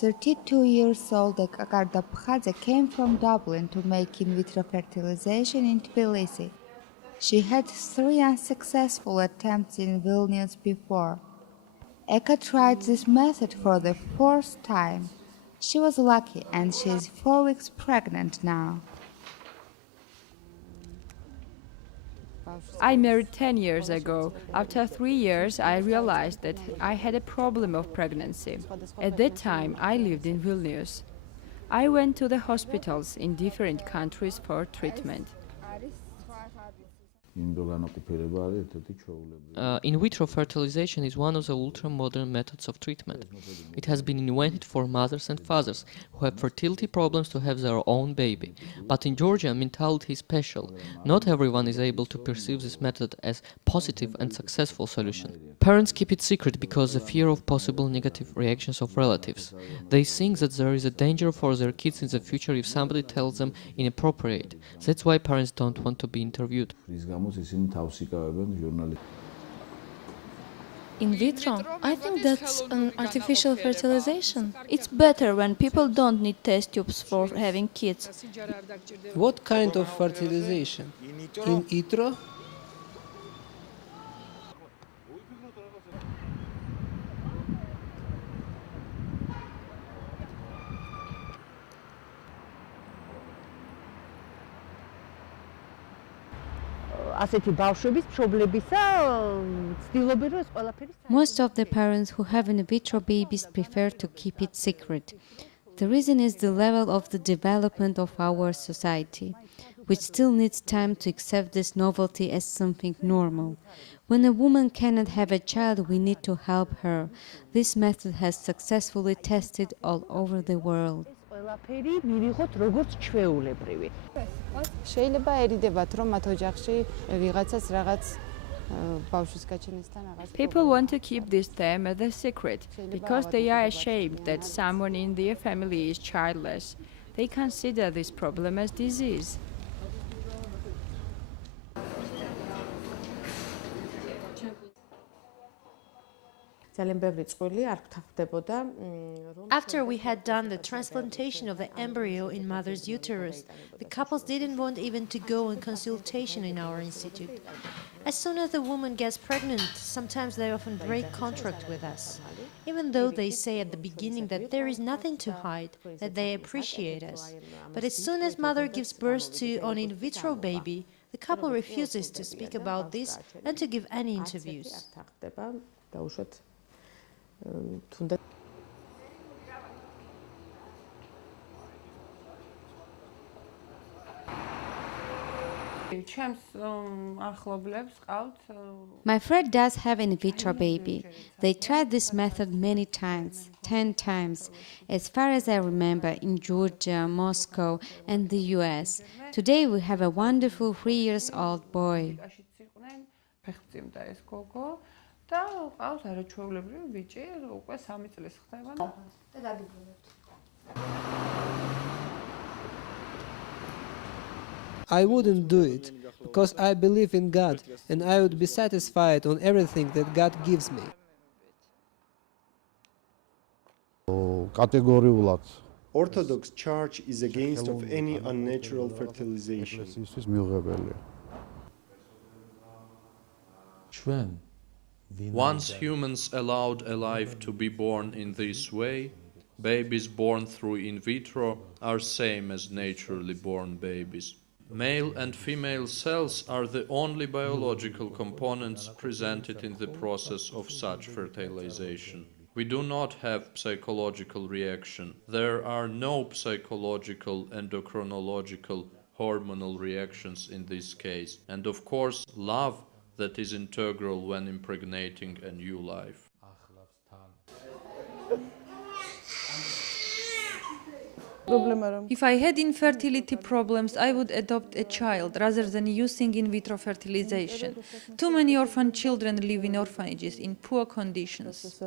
32 years old Agardapkhadze came from Dublin to make in vitro fertilization in Tbilisi. She had 3 unsuccessful attempts in Vilnius before. Eka tried this method for the 4th time. She was lucky and she is 4 weeks pregnant now. I married 10 years ago. After 3 years, I realized that I had a problem of pregnancy. At that time, I lived in Vilnius. I went to the hospitals in different countries for treatment. In vitro fertilization is one of the ultra-modern methods of treatment. It has been invented for mothers and fathers who have fertility problems to have their own baby. But in Georgia, mentality is special. Not everyone is able to perceive this method as positive and successful solution. Parents keep it secret because of fear of possible negative reactions of relatives. They think that there is a danger for their kids in the future if somebody tells them inappropriate. That's why parents don't want to be interviewed. In vitro, I think that's an artificial fertilization. It's better when people don't need test tubes for having kids. What kind of fertilization? In vitro? Most of the parents who have in vitro babies prefer to keep it secret. The reason is the level of the development of our society, which still needs time to accept this novelty as something normal. When a woman cannot have a child, we need to help her. This method has successfully tested all over the world. People want to keep this term as a secret because they are ashamed that someone in their family is childless. They consider this problem as disease. After we had done the transplantation of the embryo in mother's uterus, the couples didn't want even to go on consultation in our institute. As soon as the woman gets pregnant, sometimes they often break contract with us. Even though they say at the beginning that there is nothing to hide, that they appreciate us. But as soon as mother gives birth to an in vitro baby, the couple refuses to speak about this and to give any interviews. My friend does have an in vitro baby. They tried this method many times, 10 times, as far as I remember, in Georgia, Moscow, and the US. Today we have a wonderful 3-year-old boy. I wouldn't do it, because I believe in God, and I would be satisfied on everything that God gives me. Orthodox Church is against of any unnatural fertilization. Once humans allowed a life to be born in this way, babies born through in vitro are same as naturally born babies. Male and female cells are the only biological components presented in the process of such fertilization. We do not have psychological reaction. There are no psychological, endocrinological, hormonal reactions in this case. And of course, love that is integral when impregnating a new life. If I had infertility problems, I would adopt a child rather than using in vitro fertilization. Too many orphan children live in orphanages in poor conditions.